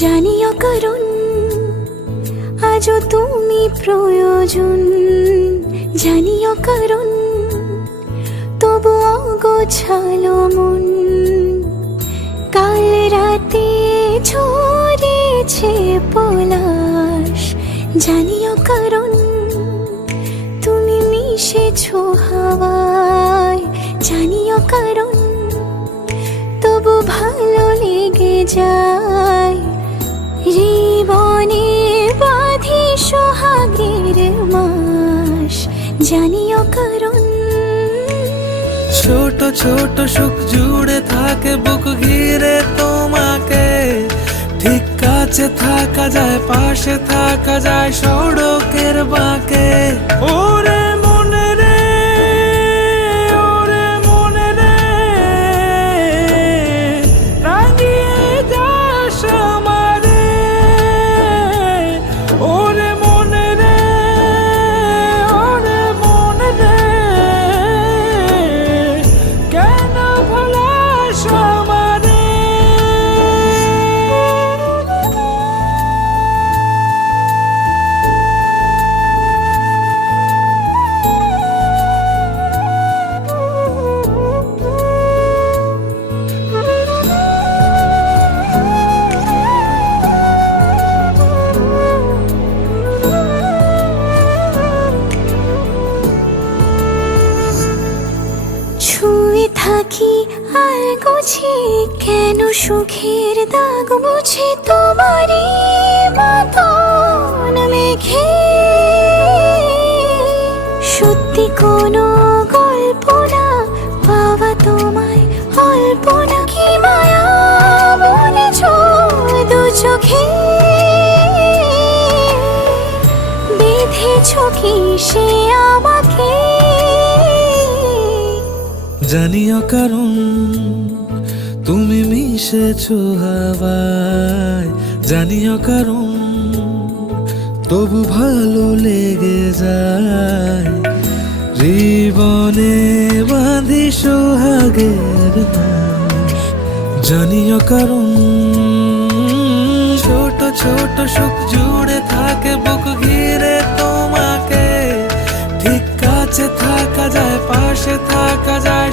জানিও কারণ আজও তুমি প্রয়োজন, জানিও কারণ তবু অগোছালো মন। কাল রাতে ঝরেছে পলাশ, জানিও কারণ তুমি মিশেছো হাওয়ায়, জানিও কারণ তবু ভালো লেগে যায়। জীবনে বাঁধি সোহাগের মাস, জানিও কারণ ছোট ছোট সুখ জুড়ে থাকে বুক ঘিরে তোমাকে। ঠিক কাছে থাকা যায়, পাশে থাকা যায় সড়কের বাঁকে। ওরে মনে রে, ওরে মনে রে, রাঙিয়ে যাস আমারে। ওরে মনে রে, ওরে মনে রে, কেন ভোলাস আমারে। ছুঁয়ে থাকি আর গুছি কেন সুখের দাগ মুছে তোমারই মতন মেঘে। সত্যি কোনো গল্প না পাওয়া তোমায় অল্প না, কি মায়া বলেছ দু চোখে। বেঁধেছ কি সে আমাকে, জানিও কারণ তুমি মিশেছো হাওয়ায়, জানিও কারণ তবু ভালো লেগে যায়। জীবনে বাঁধি সোহাগের মাস, জানিও কারণ ছোট ছোট সুখ জুড়ে থাকে বুক ঘিরে তোমাকে। ঠিক কাছে থাকা যায়, পাশে থাকা যায়